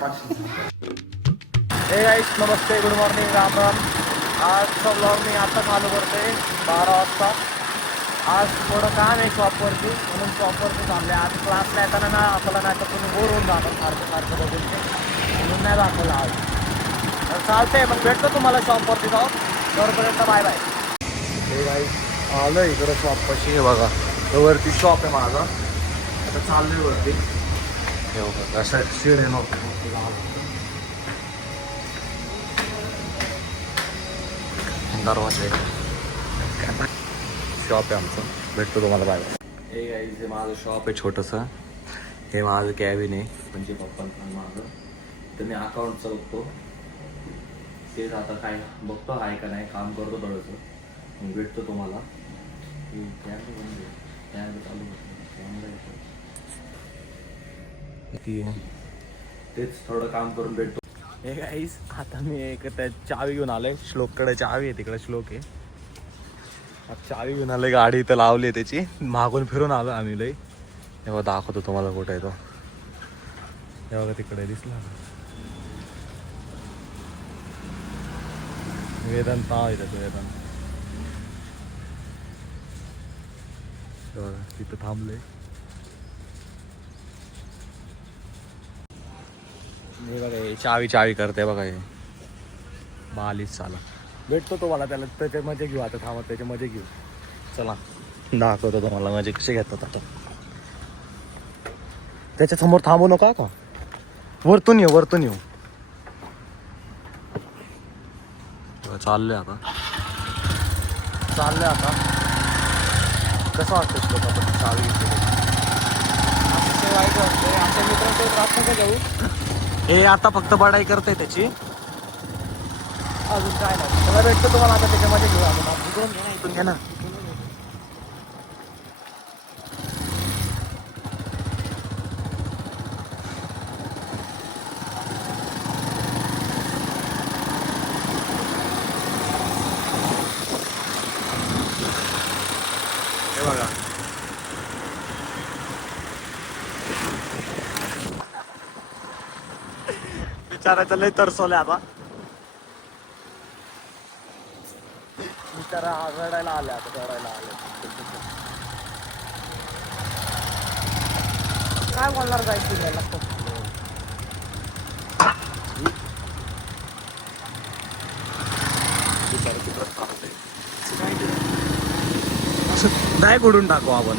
Hey guys नमस्ते, good morning, Ram Ram. आजचा blog मी आता चालू करते 12 वाजता. आज थोडं काम आहे शॉपवरती, म्हणून शॉपवरती थांबले. आज क्लासला येताना ना आपल्याला नाही तर तुम्ही बोर होऊन जाणार सारखं सारखं बघून, म्हणून नाही दाखवलं आज. तर चालतंय, मग भेटतो तुम्हाला शॉपवरती जाऊन. तोपर्यंत बाय बाय. हे गाईस आलं इकडं शॉपपाशी. हे बघा, वरती शॉप आहे माझा. आता चाललोय वरती. हे बघा असं शेड आहे नव्हतं दरवाजा आहे. शॉप आहे आमचं, भेटतो तुम्हाला बाय. हे गाईस हे माझं शॉप आहे छोटंसं. हे माझं कॅबिन आहे, म्हणजे पप्पांचं माझं. तर मी अकाउंटचं बघतो, तेच आता काय बघतो आहे का नाही, काम करतो थोडंसं. मग भेटतो तुम्हाला. कॅमेरा बंद आहे, कॅमेरा चालू करतो, कॅमेरा तेच थोडं काम करून भेटतो. हे गाईस आता मी एक त्या चावी घेऊन आलोय. श्लोककडे चावी आहे, तिकडे श्लोक आहे. आता चावी घेऊन आलोय, गाडी इथं लावली आहे त्याची. मागून फिरून आलो आम्ही लई. तेव्हा दाखवतो तुम्हाला कुठं आहे तो. हे बघा तिकडे दिसला वेदांत नाव आहे त्याचं, वेदांत. तिथं थांबलंय. हे बघा हे चावी करते बघा. हे बालीस चाला भेटतो तुम्हाला. त्याला त्याच्या मजे घेऊ. आता थांबत त्याच्या मजे घेऊ. चला दाखवतो तुम्हाला मजे कसे घेतात. आता त्याच्या समोर थांबू नका का, वरतून येऊ वरतून येऊ. चाललंय आता कसं वाटतं श्लोक आपण चावी घेतली वाईट वाटतंय. आमच्या मित्रांसोबत रात नका जाऊ. हे आता फक्त बडाई करते त्याची, अजून काय नाही. मला भेटतं तुम्हाला आता त्याच्यामध्ये घेऊ. आपण इकडून घे ना, इथून घे ना. हे बघा विचारायचं लय तरसवलंय आता. बिचारा रडायला आले, आता रडायला आले. काय बोलणार जायचं नाही लागतं. नाही कुठून टाकू आपण.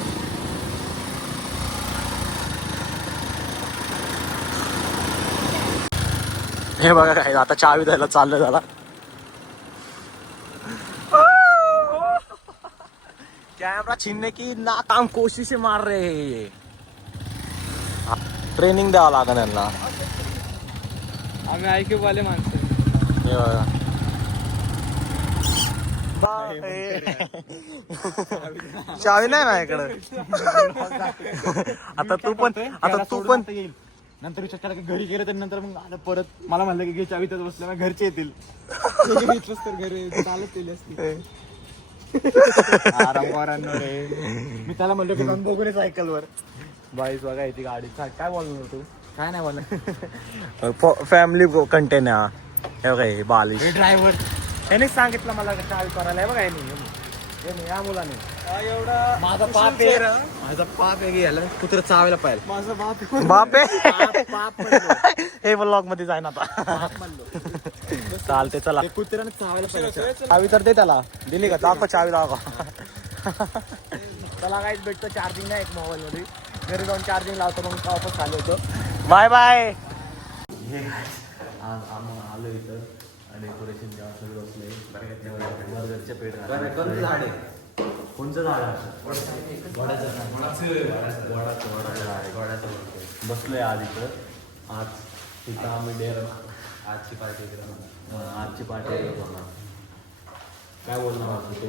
हे बघा काय आता चावी द्यायला चाललं झाला. कैमरा छीनने की नाकाम कोशिश मार रहे हैं ये. ट्रेनिंग द्यावं लागेल यांना. आम्ही IQ वाले माणसं. हे बघा चावी नाही माझ्याकडे. आता तू पण येईल. नंतर विचार केला की घरी गेलं तर नंतर मग आलं परत मला म्हणलं की घे चावी तर बसल्या मग घरचे येतील. तर घरी चालत केली असती. आराम रे. मी त्याला म्हणलं की जाऊन बघून सायकलवर. बाईस बघा येते गाडी. काय बोलणार तू. काय नाही बोलणार. फॅमिली कंटेन हा. हे बघा हे बालिश ड्रायव्हर यानेच सांगितलं मला चावी करायला. हे बघा यांनी या मुलाने. एवढा माझा पाप आहे की याला कुत्र चावायला पाहिजे. माझा बाप आहे. हे ब्लॉग मध्ये जाईन आता. चालते चला. कुत्र्याने चावायला पाहिजे. चावी तर दे त्याला. दिली का दाखव चावी दाखव. चला काहीच भेटतं. चार्जिंग नाही एक मोबाईल मध्ये. घरी जाऊन चार्जिंग लावतो मग वापस चालू होतो. Bye bye. आज आम्ही आलो इथं डेकोरेशन जेव्हा सगळं बसलंय. बर्गरच्या पेट झाड आहे. कोणचं झाड आहे. बसलोय आज इथं. आज इथं आम्ही आजची पार्टी होणार. काय बोलणार ते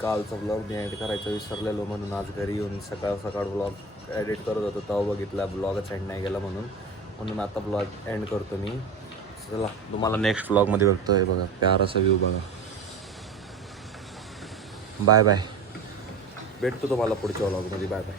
कालचा ब्लॉग मी एडिट करायचं विसरलेलो म्हणून आज घरी येऊन सकाळ सकाळ ब्लॉग एडिट करत होतो तेव्हा बघितला ब्लॉगच एंड नाही गेला म्हणून आता ब्लॉग एंड करतो मी. चला तुम्हाला नेक्स्ट ब्लॉगमध्ये बघतोय. बघा प्याराचा व्ह्यू बघा. Bye bye. भेटतो तुम्हाला पुढच्या व्लॉगमध्ये. Bye bye.